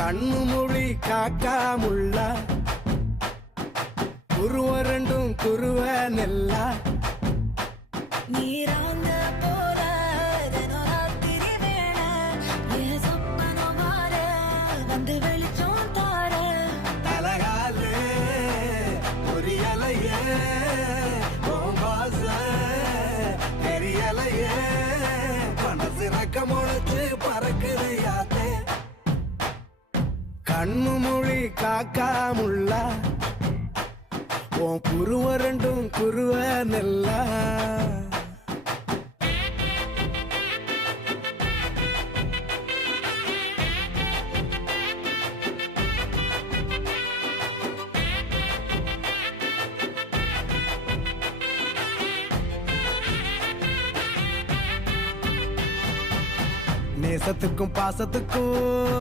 கண்ணு மொழி காக்காமுள்ள குருவ ரெண்டும் குருவ நெல்லா நீராங்க போல தினராத்திரி வேண என் சொப்பனம் மாற வந்து வெளிச்சம் தார தலகாலே புரியலையே பாச தெரியலையே மனசு ரக்க முளைச்சு பறக்குது யாத்தே கண்ணு மொழி காக்காமுள்ள உன் குருவ ரெண்டும் குருவ நெல்லா நேசத்துக்கும் பாசத்துக்கும்